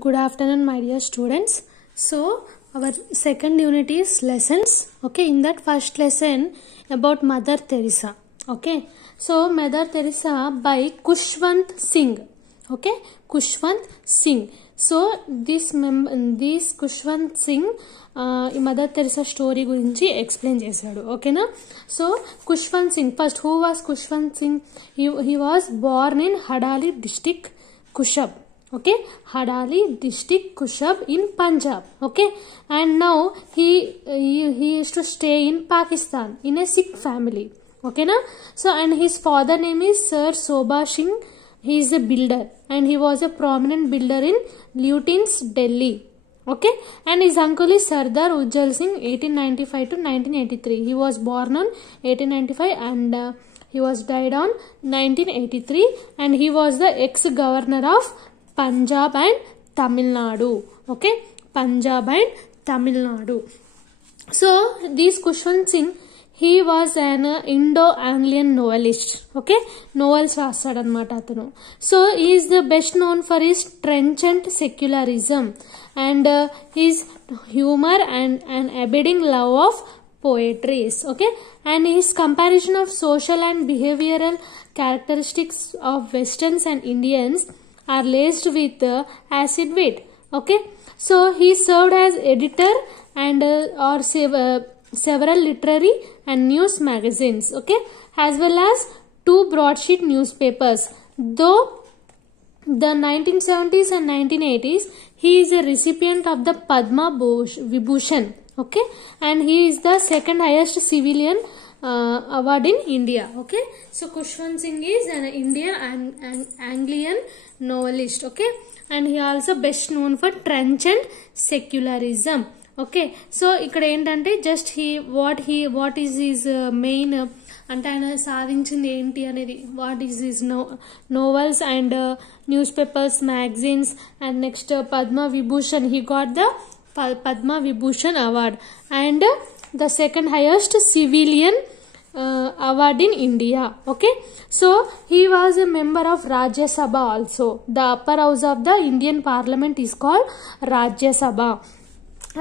Good afternoon, my dear students. So, our second unit is lessons. Okay, in that first lesson about Mother Teresa. Okay, so Mother Teresa by Khushwant Singh. Okay, Khushwant Singh. So, this Khushwant Singh Mother Teresa story గురించి explain చేశాడు. ఓకేనా? So, Khushwant Singh. First, who was Khushwant Singh? He was born in Hadali district, Kushab. Okay, Hadali district, Kushab in Punjab. Okay, and now he used to stay in Pakistan in a Sikh family. Okay na? So, and his father name is Sir Sobha Singh. He is a builder and he was a prominent builder in Lutyens, Delhi. Okay, and his uncle is Sardar Ujjal Singh, 1895 to 1983. He was born on 1895 and he was died on 1983, and he was the ex-governor of Punjab and Tamil Nadu. Okay, Punjab and Tamil Nadu. So, this Khushwant Singh, he was an Indo-Anglian novelist. Okay, novels రాస్తాడన్నమాట అతను. So, he is the best known for his trenchant secularism and his humor and an abiding love of poetry. Okay, and his comparison of social and behavioral characteristics of Westerns and Indians are laced with acid wit. Okay, so he served as editor and several literary and news magazines. Okay, as well as 2 broadsheet newspapers. Though the 1970s and 1980s, he is a recipient of the Padma Vibhushan. Okay, and he is the second highest civilian award in India. Okay, so Khushwant Singh is an Indian and an Anglian novelist. Okay, and he also best known for trenchant secularism. Okay, so ఇక్కడ ఏంటంటే just what is his main అంటే ఆయన సాధించింది ఏంటి అనేది, what is his novels and news papers, magazines, and next Padma Vibhushan. He got the Padma Vibhushan award and the second highest civilian award in India. Okay, so he was a member of Rajya Sabha also. The upper house of the Indian Parliament is called Rajya Sabha.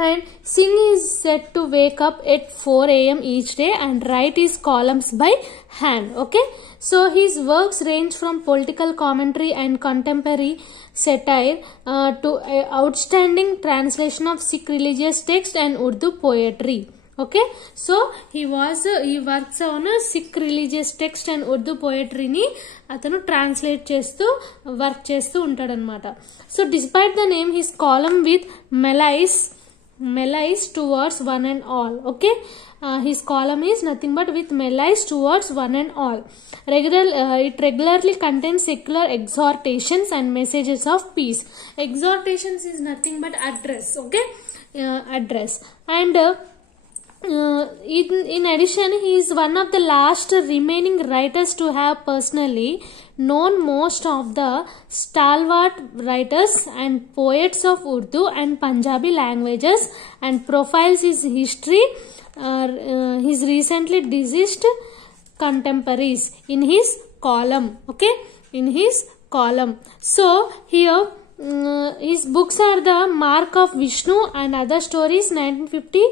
And Singh is said to wake up at 4 a.m. each day and write his columns by hand. Okay, so his works range from political commentary and contemporary satire to outstanding translation of Sikh religious text and Urdu poetry. Okay, so he works on a Sikh religious text and Urdu poetry ni atanu translate chestu work chestu untadannamata. So despite the name, his column with malice towards one and all. Okay, his column is nothing but with malice towards one and all. It regularly contains secular exhortations and messages of peace. Exhortations is nothing but address. Okay, address. And in addition, he is one of the last remaining writers to have personally known most of the stalwart writers and poets of Urdu and Punjabi languages and profiles his history, his recently deceased contemporaries in his column. Okay, in his column. So here his books are The Mark of Vishnu and Other Stories, 1950,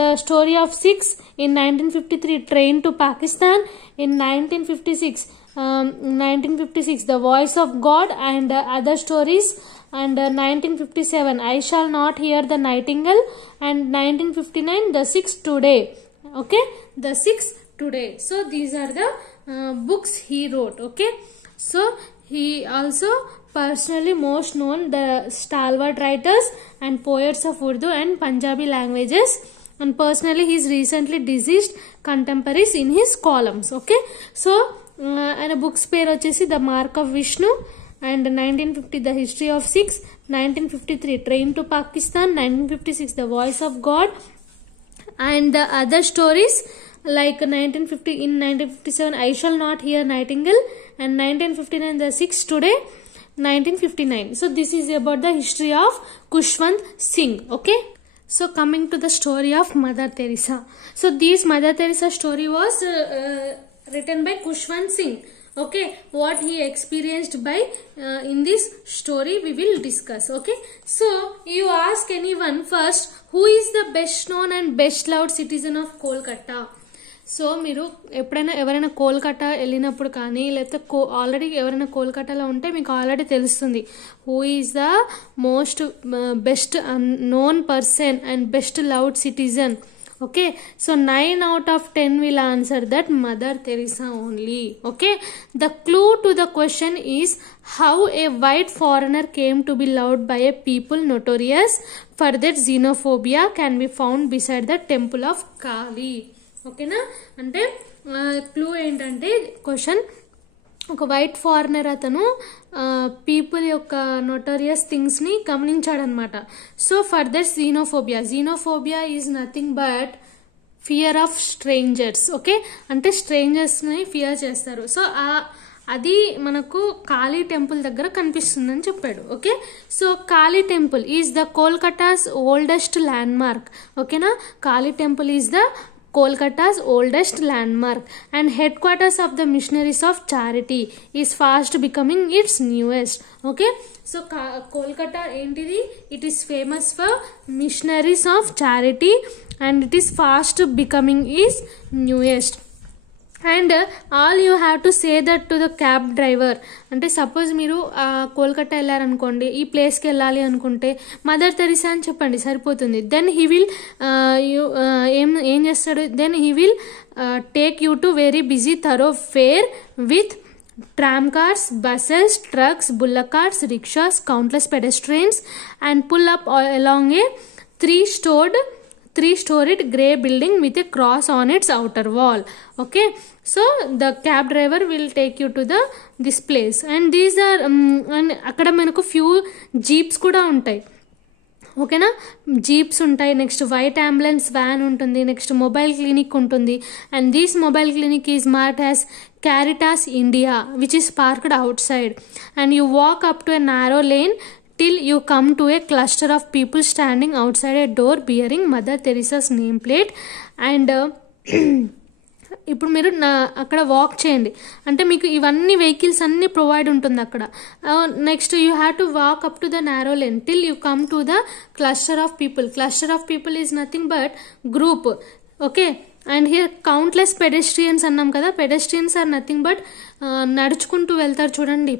The Story of Six in 1953, Train to Pakistan in 1956, The Voice of God and Other Stories, and 1957, I Shall Not Hear the Nightingale, and 1959, The Six Today. Okay, The Six Today. So these are the books he wrote. Okay, so he also personally most known the stalwart writers and poets of Urdu and Punjabi languages, and personally his recently deceased contemporaries in his columns. Okay, so and a book's pair vachesi The Mark of Vishnu, and 1950 The History of Six, 1953 Train to Pakistan, 1956 The Voice of God, and the other stories like 1957 I Shall Not Hear Nightingale, and 1959 The Six Today, 1959. So this is about the history of Khushwant Singh. Okay, so coming to the story of Mother Teresa. So this Mother Teresa story was written by Khushwant Singh. Okay, what he experienced by in this story we will discuss. Okay, so you ask anyone first, who is the best known and best loved citizen of Kolkata? So మీరు ఎప్పుడైనా ఎవరైనా కోల్కతా వెళ్ళినప్పుడు కానీ లేకపోతే already ఎవరైనా కోల్కతాలో ఉంటే మీకు ఆల్రెడీ తెలుస్తుంది who is the most best known person and best loved citizen. Okay, so 9 out of 10 will answer that Mother Teresa only. Okay, the clue to the question is how a white foreigner came to be loved by a people notorious for their xenophobia can be found beside the temple of Kali. ఓకేనా, అంటే clue ఏంటంటే question, ఒక white foreigner అతను people యొక్క notorious థింగ్స్ని గమనించాడనమాట. So for that xenophobia is nothing but fear of strangers. Okay, అంటే స్ట్రేంజర్స్ని ఫియర్ చేస్తారు. సో అది మనకు కాళీ టెంపుల్ దగ్గర కనిపిస్తుందని చెప్పాడు. Okay, so Kali temple is the Kolkata's oldest landmark. ఓకేనా, Kali temple is the Kolkata's oldest landmark and headquarters of the Missionaries of Charity is fast becoming its newest. Okay, so Kolkata entity, it is famous for Missionaries of Charity and it is fast becoming its newest. And all you have to say that to the cab driver. అంటే suppose మీరు కోల్కతా వెళ్ళారనుకోండి, ఈ ప్లేస్కి వెళ్ళాలి అనుకుంటే mother Teresa అని చెప్పండి సరిపోతుంది. దెన్ హీ విల్ ఏం చేస్తాడు, then he will take you to very busy thoroughfare with tram cars, buses, trucks, bullock carts, rickshaws, countless pedestrians and pull up along a three-storied grey building with a cross on its outer wall. Okay, so the cab driver will take you to this place and these are and అక్కడ మనకు few jeeps కూడా ఉంటాయి. ఓకేనా, jeeps ఉంటాయి, next white ambulance van ఉంటుంది, next mobile clinic ఉంటుంది. And this mobile clinic is marked as Caritas India, which is parked outside. And you walk up to a narrow lane till you come to a cluster of people standing outside a door bearing Mother Teresa's nameplate. And ఇప్పుడు మీరు అక్కడ walk చేయండి అంటే మీకు ఇవన్నీ vehicles అన్నీ provide ఉంటుంది అక్కడ. Next you have to walk up to the narrow lane till you come to the cluster of people is nothing but group. Okay, and here countless pedestrians అన్నాం కదా, పెడెస్ట్రియన్స్ ఆర్ నథింగ్ బట్ నడుచుకుంటూ వెళ్తారు చూడండి,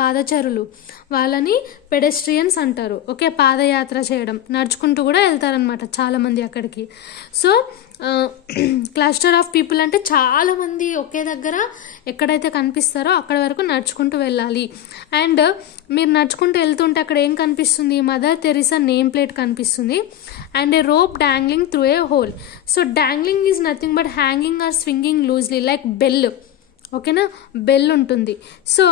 పాదచారులు, వాళ్ళని pedestrians అంటారు. Okay, పాదయాత్ర చేయడం, నడుచుకుంటూ కూడా వెళ్తారనమాట చాలామంది అక్కడికి. సో క్లస్టర్ ఆఫ్ పీపుల్ అంటే చాలామంది ఒకే దగ్గర ఎక్కడైతే కనిపిస్తారో అక్కడ వరకు నడుచుకుంటూ వెళ్ళాలి. అండ్ మీరు నడుచుకుంటూ వెళ్తుంటే అక్కడ ఏం కనిపిస్తుంది, మదర్ తెరిసా నేమ్ ప్లేట్ కనిపిస్తుంది and a rope dangling through a hole. So dangling is nothing but hanging or swinging loosely like bell. ఓకేనా, బెల్ ఉంటుంది. So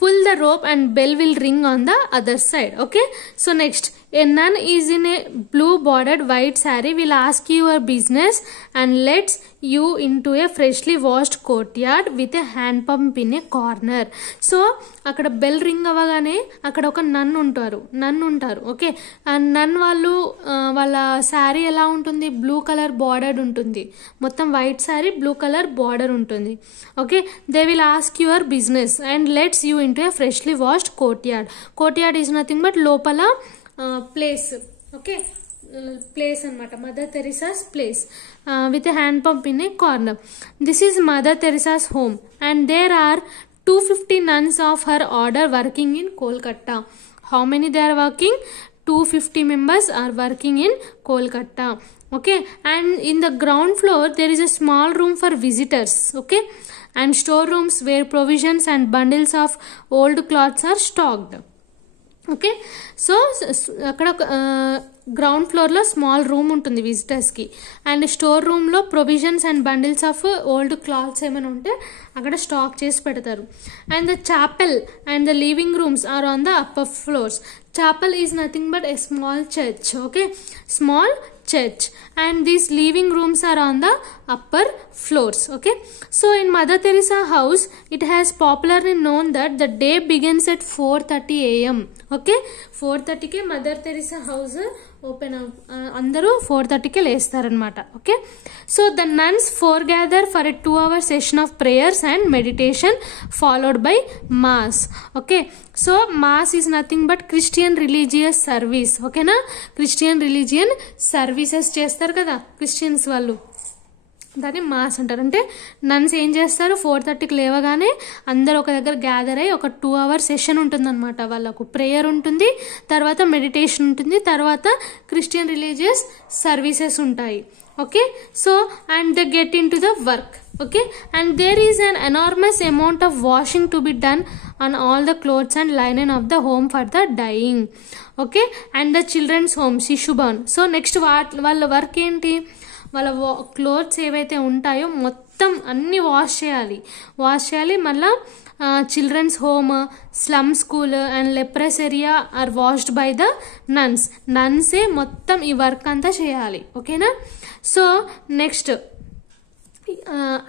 pull the rope and bell will ring on the other side. Okay, so next, a nun is in a blue bordered white saree will ask you your business and lets you into a freshly washed courtyard with a hand pump in a corner. So అక్కడ bell ring అవ్వగానే అక్కడ ఒక నన్ను ఉంటారు. Okay, and none వాళ్ళు వాళ్ళ శారీ ఎలా ఉంటుంది, బ్లూ కలర్ బార్డర్డ్ ఉంటుంది, మొత్తం white sari blue colour border ఉంటుంది. Okay, they will ask your business and lets you into a freshly washed courtyard is nothing but లోపల ప్లేస్. ఓకే, ప్లేస్ అనమాట, Mother Teresa's place with a hand pump in a corner. This is Mother Teresa's home and there are 250 nuns of her order working in Kolkata. How many they are working? 250 members are working in Kolkata. Okay, and in the ground floor there is a small room for visitors. Okay, and storerooms where provisions and bundles of old clothes are stocked. Okay, so అక్కడ ground ఫ్లోర్లో small room ఉంటుంది విజిటర్స్కి and store రూమ్లో provisions and bundles of old clothes ఏమైనా ఉంటే అక్కడ stock చేసి పెడతారు. And the chapel and the living rooms are on the upper floors. Chapel is nothing but a small church. Okay, small church and these living rooms are on the upper floors. Okay, so in Mother Teresa house it has popularly known that the day begins at 4:30 am. Okay, 4:30 ke Mother Teresa house open అందరూ 4:30కే లేస్తారనమాట. Okay, so the nuns foregather for a 2 hour session of prayers and meditation followed by mass. Okay, so mass is nothing but Christian religious service. ఓకేనా, Christian religion services చేస్తారు కదా Christians వాళ్ళు, దాన్ని mass అంటారు. అంటే నన్స్ ఏం చేస్తారు, 4:30కి లేవగానే అందరు ఒక దగ్గర గ్యాదర్ అయ్యి ఒక 2 hour సెషన్ ఉంటుందన్నమాట. వాళ్ళకు ప్రేయర్ ఉంటుంది, తర్వాత మెడిటేషన్ ఉంటుంది, తర్వాత క్రిస్టియన్ రిలీజియస్ సర్వీసెస్ ఉంటాయి. Okay, so and they get in to the work. Okay, and there is an enormous amount of washing to be done on all the clothes and linen of the home for the dying. Okay, and the children's home Shishu Bhavan. So next వాళ్ళ work ఏంటి, వాళ్ళ clothes ఏవైతే ఉంటాయో మొత్తం అన్నీ wash చేయాలి. మళ్ళీ children's home, slum school and leprosy area are washed by the నన్సే మొత్తం ఈ వర్క్ అంతా చేయాలి. ఓకేనా, so next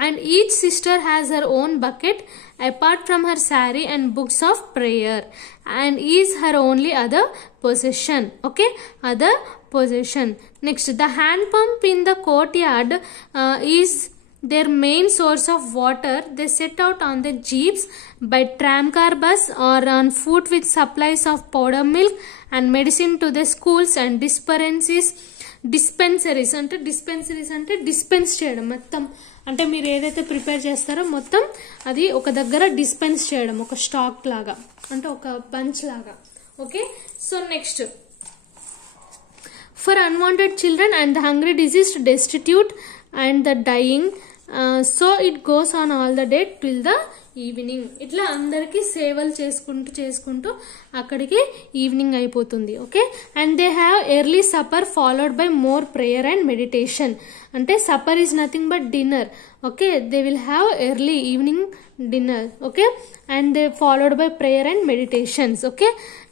and each sister has her own bucket apart from her saree and books of prayer and is her only other possession. Okay, other possession. Next, the hand pump in the courtyard is their main source of water. They set out on the jeeps, by tramcar bus or on foot with supplies of powder milk and medicine to the schools and dispensaries అంటే dispense చేయడం మొత్తం. అంటే మీరు ఏదైతే prepare చేస్తారో మొత్తం అది ఒక దగ్గర డిస్పెన్స్ చేయడం, ఒక స్టాక్ లాగా, అంటే ఒక బంచ్ లాగా. Okay, so next, for unwanted children and the hungry diseased destitute and the dying, so it goes on all the day till the evening. ఇట్లా అందరికీ సేవలు చేసుకుంటూ అక్కడికి ఈవినింగ్ అయిపోతుంది. Okay, and they have early supper followed by more prayer and meditation. అంటే supper is nothing but dinner. Okay, they will have early evening dinner. Okay, and they followed by prayer and meditations. Okay,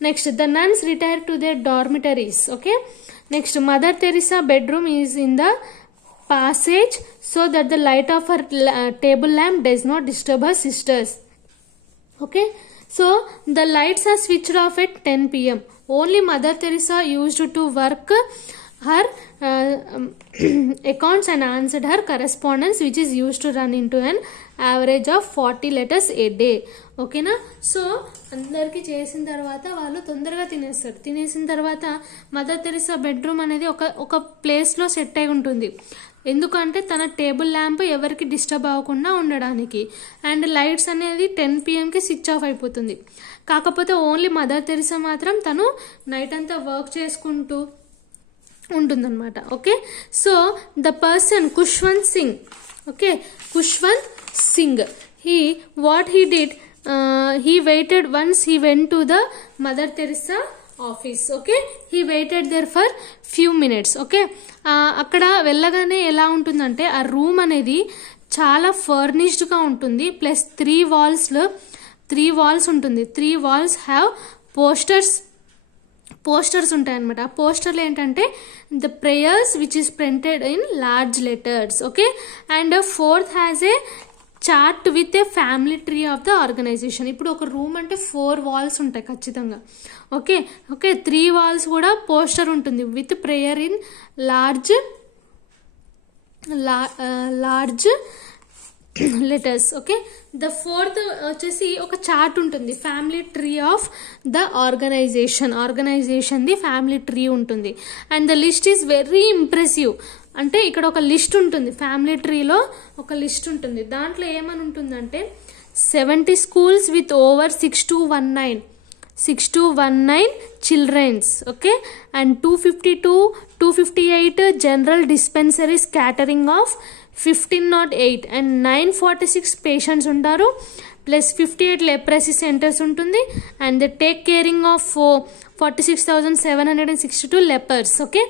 next, the nuns retire to their dormitories. Okay, next, mother Teresa bedroom is in the passage so that the light of her table lamp does not disturb her sisters. Okay, so the lights are switched off at 10 p.m. Only Mother Teresa used to work her accounts and answered her correspondence, which is used to run into an average of 40 letters a day. ఓకేనా, so అందరికి చేసిన తర్వాత వాళ్ళు తొందరగా తినేస్తారు. తినేసిన తర్వాత mother Teresa bedroom అనేది ఒక ప్లేస్లో సెట్ అయి ఉంటుంది. ఎందుకంటే తన టేబుల్ ల్యాంప్ ఎవరికి డిస్టర్బ్ అవ్వకుండా ఉండడానికి. అండ్ లైట్స్ అనేది 10 PM స్విచ్ ఆఫ్ అయిపోతుంది. కాకపోతే ఓన్లీ మదర్ తెరిసా మాత్రం తను నైట్ అంతా వర్క్ చేసుకుంటూ ఉంటుందన్నమాట. Okay, so the person Khushwant Singh. Okay, Khushwant Singh, what he did, he waited once he went to the Mother Teresa office. Okay, he waited there for few minutes. Okay, అక్కడ వెళ్ళగానే ఎలా ఉంటుందంటే ఆ రూమ్ అనేది చాలా ఫర్నిష్డ్గా ఉంటుంది. ప్లస్ 3 walls ఉంటుంది. 3 walls హ్యావ్ పోస్టర్స్ ఉంటాయి అనమాట. ఆ పోస్టర్లు ఏంటంటే the prayers which is printed in large letters. Okay, and 4th has a chart with a family tree of the organisation. ఇప్పుడు ఒక రూమ్ అంటే 4 walls ఉంటాయి ఖచ్చితంగా. ఓకే, 3 walls కూడా పోస్టర్ ఉంటుంది with prayer in large letters. Okay, the 4th వచ్చేసి ఒక chart ఉంటుంది, family tree of the organisation the family tree ఉంటుంది. And the list is very impressive. అంటే ఇక్కడ ఒక లిస్ట్ ఉంటుంది, ఫ్యామిలీ ట్రీలో ఒక లిస్ట్ ఉంటుంది. దాంట్లో ఏమని ఉంటుందంటే 70 schools with over 6 to 19 childrens. Okay, and 258 general dispensaries catering of 1508 and 946 patients ఉంటారు. ప్లస్ 58 leprosy centers ఉంటుంది. And they take caring of 46,762 lepers. Okay,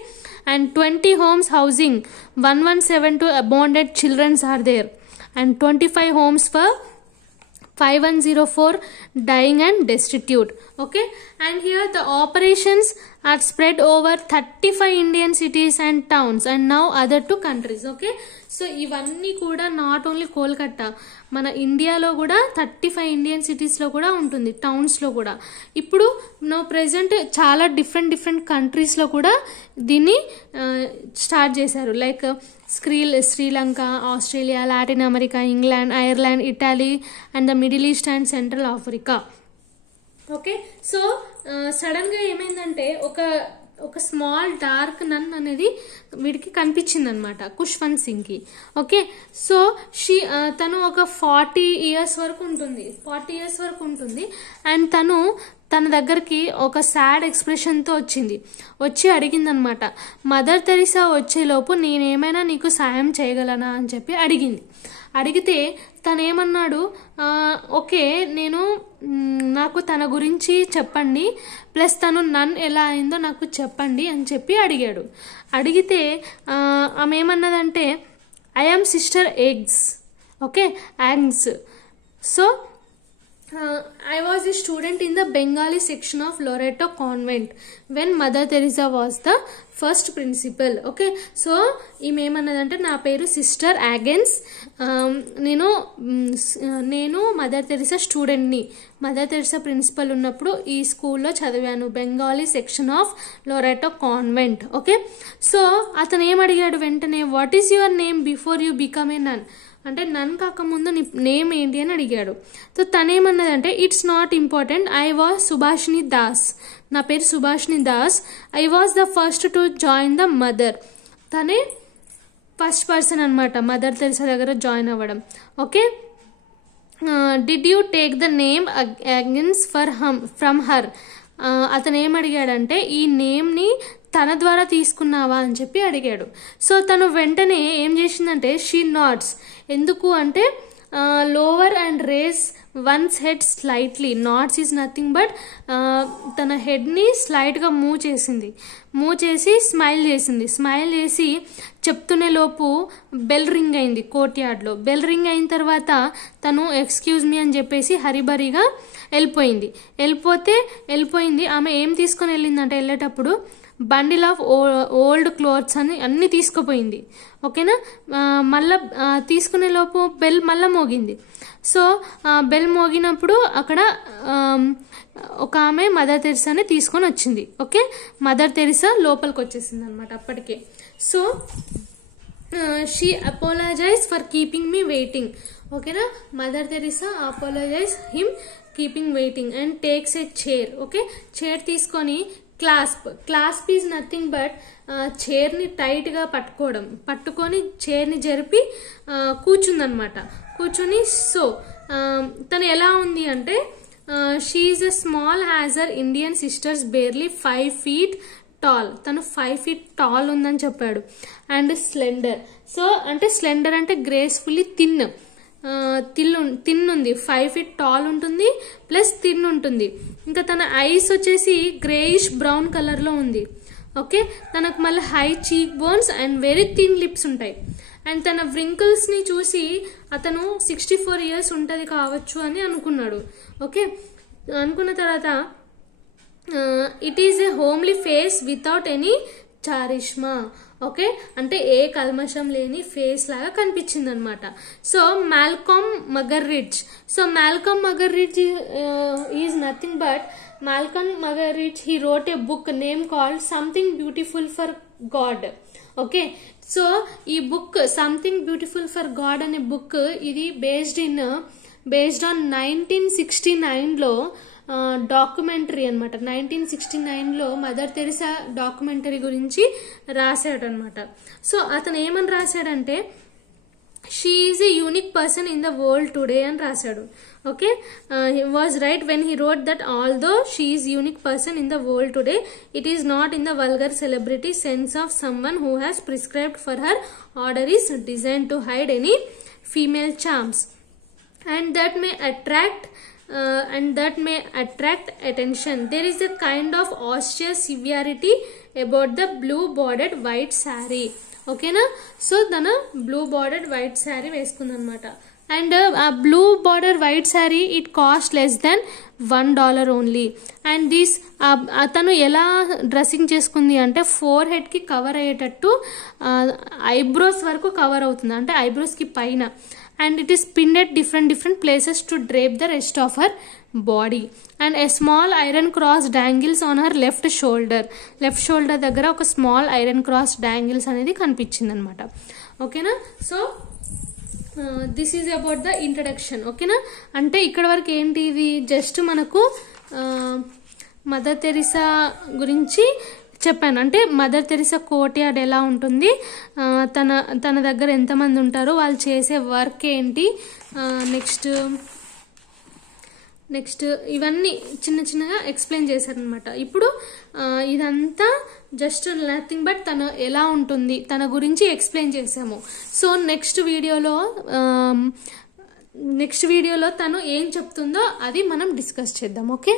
and 20 homes housing 117 abandoned children are there, and 25 homes for 5104 dying and destitute. Okay, and here the operations are spread over 35 Indian cities and towns and now other 2 countries. Okay, so ఇవన్నీ కూడా not only Kolkata, మన ఇండియాలో కూడా 35 Indian సిటీస్లో కూడా ఉంటుంది, టౌన్స్లో కూడా. ఇప్పుడు నో ప్రెజెంట్ చాలా డిఫరెంట్ కంట్రీస్లో కూడా దీన్ని స్టార్ట్ చేశారు. Like Sri Lanka, Australia, Latin America, England, Ireland, Italy and the middle east and central Africa. Okay, so సడన్గా ఏమైందంటే ఒక స్మాల్ డార్క్ నన్ అనేది వీడికి కనిపించింది అనమాట ఖుష్వంత్ సింగ్కి. ఓకే, సో తను ఒక 40 ఇయర్స్ వరకు ఉంటుంది అండ్ తన దగ్గరికి ఒక సాడ్ ఎక్స్ప్రెషన్తో వచ్చి అడిగిందనమాట, మదర్ తెరిసా వచ్చేలోపు నేనేమైనా నీకు సాయం చేయగలనా అని చెప్పి అడిగితే తనేమన్నాడు, ఓకే నాకు తన గురించి చెప్పండి, ప్లస్ తను నన్ను ఎలా అయిందో నాకు చెప్పండి అని చెప్పి అడిగితే ఆమె ఏమన్నదంటే, I am Sister Agnes. Okay, యాంగ్స్. So I was a student in the Bengali section of Loreto Convent when Mother Teresa was the first principal. Okay, so ఏమన్నదంటే నా పేరు సిస్టర్ యాగెన్స్, నేను మదర్ తెరిసా స్టూడెంట్ని, మదర్ తెరిసా ప్రిన్సిపల్ ఉన్నప్పుడు ఈ స్కూల్లో చదివాను, Bengali section of Loreto Convent. Okay, so అతను ఏమడిగాడు వెంటనే, what is your name before you become a nun, అంటే నన్ కాకముందు నీ నేమ్ ఏంటి అని అడిగాడు. సో తనేమన్నదంటే, it's not important, I was Subhashini Das, నా పేరు Subhashini Das, I was the first to join the mother. తనే ఫస్ట్ పర్సన్ అనమాట మదర్ తెరిసా దగ్గర జాయిన్ అవ్వడం. Okay, did you take the name against from her, అతను ఏమడిగాడంటే ఈ నేమ్ని తన ద్వారా తీసుకున్నావా అని చెప్పి అడిగాడు. సో తను వెంటనే ఏం చేసిందంటే, షీ నాట్స్, ఎందుకు అంటే lower and raise once head slightly, nods is nothing but తన హెడ్ని స్లైట్గా మూవ్ చేసి స్మైల్ చేసి చెప్తునే లోపు బెల్ రింగ్ అయింది కోర్ట్యార్డ్లో. బెల్ రింగ్ అయిన తర్వాత తను ఎక్స్క్యూజ్ మీ అని చెప్పేసి హరిబరిగా వెళ్ళిపోయింది. ఆమె ఏం తీసుకొని వెళ్ళిందంటే, వెళ్ళేటప్పుడు బండిల్ ఆఫ్ ఓల్డ్ క్లోత్స్ అని అన్నీ తీసుకుపోయింది. ఓకేనా, మళ్ళీ తీసుకునే లోపు బెల్ మళ్ళీ మోగింది. సో బెల్ మోగినప్పుడు అక్కడ ఒక ఆమె మదర్ తెరిసాని తీసుకొని వచ్చింది. ఓకే, మదర్ తెరిసా లోపలికి వచ్చేసింది అనమాట అప్పటికే. So she apologise for keeping me waiting. ఓకేనా, Mother Teresa apologise him keeping waiting and takes a chair. Okay, chair తీసుకొని క్లాస్ప్ ఈజ్ నథింగ్ బట్ చైర్ని టైట్గా పట్టుకొని చైర్ని జరిపి కూర్చుని సో తను ఎలా ఉంది అంటే, she is a small has her Indian sisters barely 5 feet tall, తను 5 feet టాల్ ఉందని చెప్పాడు. అండ్ స్లెండర్, సో అంటే స్లెండర్ అంటే గ్రేస్ఫుల్లీ థిన్ ఉంది, 5 feet టాల్ ఉంటుంది ప్లస్ థిన్ ఉంటుంది. ఇంకా తన ఐస్ వచ్చేసి గ్రేయిష్ బ్రౌన్ కలర్లో ఉంది. ఓకే, తనకు మళ్ళీ high cheek bones and very thin lips ఉంటాయి. అండ్ తన వ్రింకిల్స్ని చూసి అతను 64 years ఉంటుంది కావచ్చు అని అనుకున్నాడు. ఓకే, అనుకున్న తర్వాత it is a homely face without any charisma. Okay, అంటే ఏ కల్మషం లేని ఫేస్ లాగా కనిపించింది అనమాట. So Malcolm Muggeridge, is nothing but Malcolm Muggeridge, he wrote a book name called Something Beautiful for God. Okay, so ఈ book something beautiful for God అనే book ఇది బేస్డ్ ఆన్ 1969లో డాక్యుమెంటరీ అనమాట. 1969లో మదర్ తెరిసా డాక్యుమెంటరీ గురించి రాశాడు అనమాట. సో అతను ఏమని రాశాడంటే, she is a unique person in the world today అని రాశాడు. Okay, he was right when he wrote that although she is unique person in the world today, it is not in the vulgar celebrity sense of someone who has prescribed for her order is designed to hide any female charms and that may attract attention. There is a kind of austere severity about the blue bordered white saree. ఓకేనా, so తన blue bordered white sari వేసుకుందనమాట. And ఆ blue border white sari it cost less than $1 only. And this తను ఎలా dressing చేసుకుంది అంటే ఫోర్ హెడ్కి కవర్ అయ్యేటట్టు ఐబ్రోస్ వరకు కవర్ అవుతుంది, అంటే ఐబ్రోస్కి పైన. And it is pinned at different places to drape the rest of her body. And a small iron cross dangles on her left shoulder దగ్గర ఒక స్మాల్ ఐరన్ క్రాస్ డాంగిల్స్ అనేది కనిపించింది అనమాట. ఓకేనా. So this is about the introduction. ఓకేనా. అంటే ఇక్కడ వరకు ఏంటి, ఇది జస్ట్ మనకు మదర్ తెరిసా గురించి చెప్పాను. అంటే మదర్ తెరిసా కోర్ట్ యార్డ్ ఎలా ఉంటుంది, తన దగ్గర ఎంతమంది ఉంటారు, వాళ్ళు చేసే వర్క్ ఏంటి, నెక్స్ట్ ఇవన్నీ చిన్నగా ఎక్స్ప్లెయిన్ చేశారనమాట. ఇప్పుడు ఇదంతా జస్ట్ నథింగ్ బట్ తను ఎలా ఉంటుంది తన గురించి ఎక్స్ప్లెయిన్ చేసాము. సో నెక్స్ట్ వీడియోలో తను ఏం చెప్తుందో అది మనం డిస్కస్ చేద్దాం. ఓకే.